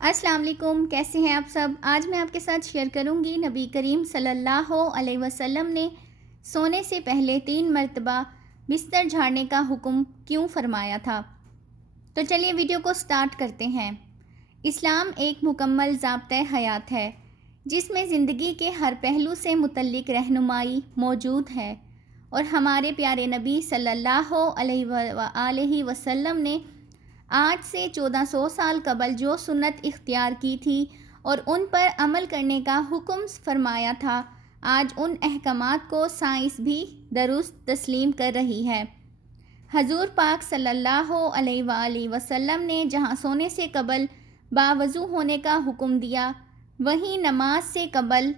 السلام علیکم، کیسے ہیں آپ سب؟ آج میں آپ کے ساتھ شیئر کروں گی نبی کریم صلی اللہ علیہ وسلم نے سونے سے پہلے 3 مرتبہ بستر جھاڑنے کا حکم کیوں فرمایا تھا۔ تو چلیے ویڈیو کو سٹارٹ کرتے ہیں۔ اسلام ایک مکمل ضابطۂ حیات ہے جس میں زندگی کے ہر پہلو سے متعلق رہنمائی موجود ہے، اور ہمارے پیارے نبی صلی اللہ علیہ وآلہ وسلم نے آج سے 1400 سال قبل جو سنت اختیار کی تھی اور ان پر عمل کرنے کا حکم فرمایا تھا، آج ان احکامات کو سائنس بھی درست تسلیم کر رہی ہے۔ حضور پاک صلی اللہ علیہ وآلہ وسلم نے جہاں سونے سے قبل باوضو ہونے کا حکم دیا، وہیں نماز سے قبل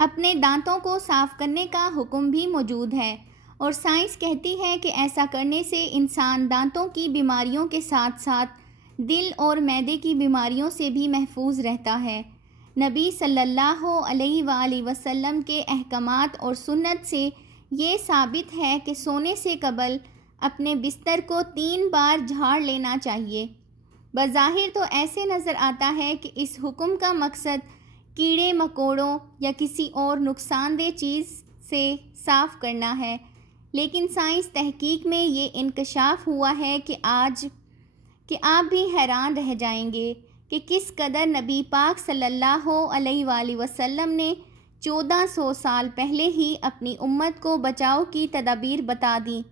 اپنے دانتوں کو صاف کرنے کا حکم بھی موجود ہے، اور سائنس کہتی ہے کہ ایسا کرنے سے انسان دانتوں کی بیماریوں کے ساتھ ساتھ دل اور معدے کی بیماریوں سے بھی محفوظ رہتا ہے۔ نبی صلی اللہ علیہ وآلہ وسلم کے احکامات اور سنت سے یہ ثابت ہے کہ سونے سے قبل اپنے بستر کو 3 بار جھاڑ لینا چاہیے۔ بظاہر تو ایسے نظر آتا ہے کہ اس حکم کا مقصد کیڑے مکوڑوں یا کسی اور نقصان دہ چیز سے صاف کرنا ہے، لیکن سائنس تحقیق میں یہ انکشاف ہوا ہے کہ آپ بھی حیران رہ جائیں گے کہ کس قدر نبی پاک صلی اللہ علیہ وآلہ وسلم نے 1400 سال پہلے ہی اپنی امت کو بچاؤ کی تدابیر بتا دیں۔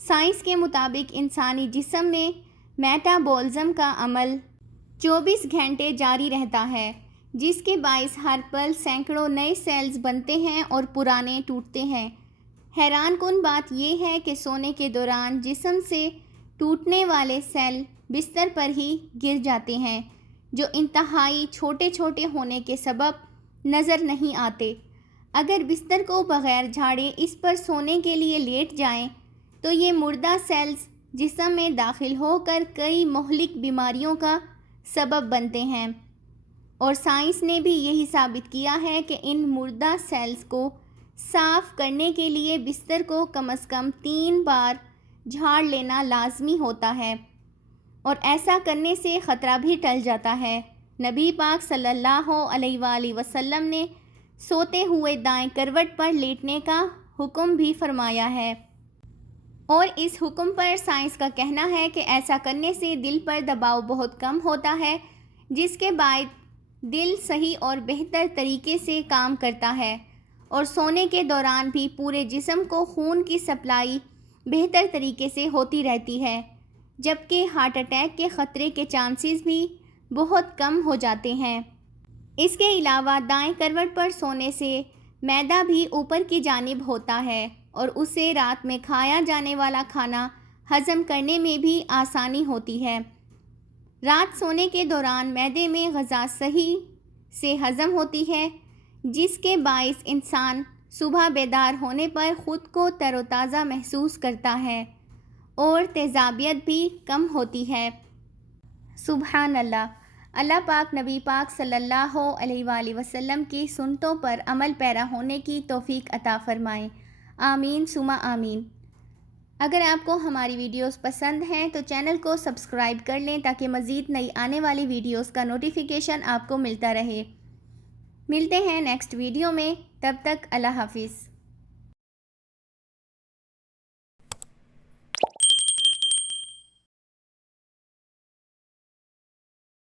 سائنس کے مطابق انسانی جسم میں میٹابولزم کا عمل 24 گھنٹے جاری رہتا ہے، جس کے باعث ہر پل سینکڑوں نئے سیلز بنتے ہیں اور پرانے ٹوٹتے ہیں۔ حیران کن بات یہ ہے کہ سونے کے دوران جسم سے ٹوٹنے والے سیل بستر پر ہی گر جاتے ہیں، جو انتہائی چھوٹے ہونے کے سبب نظر نہیں آتے۔ اگر بستر کو بغیر جھاڑے اس پر سونے کے لیے لیٹ جائیں تو یہ مردہ سیلز جسم میں داخل ہو کر کئی مہلک بیماریوں کا سبب بنتے ہیں، اور سائنس نے بھی یہی ثابت کیا ہے کہ ان مردہ سیلز کو صاف کرنے کے لیے بستر کو کم از کم 3 بار جھاڑ لینا لازمی ہوتا ہے، اور ایسا کرنے سے خطرہ بھی ٹل جاتا ہے۔ نبی پاک صلی اللہ علیہ وآلہ وسلم نے سوتے ہوئے دائیں کروٹ پر لیٹنے کا حکم بھی فرمایا ہے، اور اس حکم پر سائنس کا کہنا ہے کہ ایسا کرنے سے دل پر دباؤ بہت کم ہوتا ہے، جس کے باعث دل صحیح اور بہتر طریقے سے کام کرتا ہے، اور سونے کے دوران بھی پورے جسم کو خون کی سپلائی بہتر طریقے سے ہوتی رہتی ہے، جبکہ ہارٹ اٹیک کے خطرے کے چانسز بھی بہت کم ہو جاتے ہیں۔ اس کے علاوہ دائیں کروٹ پر سونے سے معدہ بھی اوپر کی جانب ہوتا ہے، اور اسے رات میں کھایا جانے والا کھانا ہضم کرنے میں بھی آسانی ہوتی ہے۔ رات سونے کے دوران معدے میں غذا صحیح سے ہضم ہوتی ہے، جس کے باعث انسان صبح بیدار ہونے پر خود کو تر و تازہ محسوس کرتا ہے، اور تیزابیت بھی کم ہوتی ہے۔ سبحان اللہ! اللہ پاک نبی پاک صلی اللہ علیہ وآلہ وسلم کی سنتوں پر عمل پیرا ہونے کی توفیق عطا فرمائے۔ آمین ثم آمین۔ اگر آپ کو ہماری ویڈیوز پسند ہیں تو چینل کو سبسکرائب کر لیں تاکہ مزید نئی آنے والی ویڈیوز کا نوٹیفیکیشن آپ کو ملتا رہے۔ ملتے ہیں نیکسٹ ویڈیو میں، تب تک اللہ حافظ۔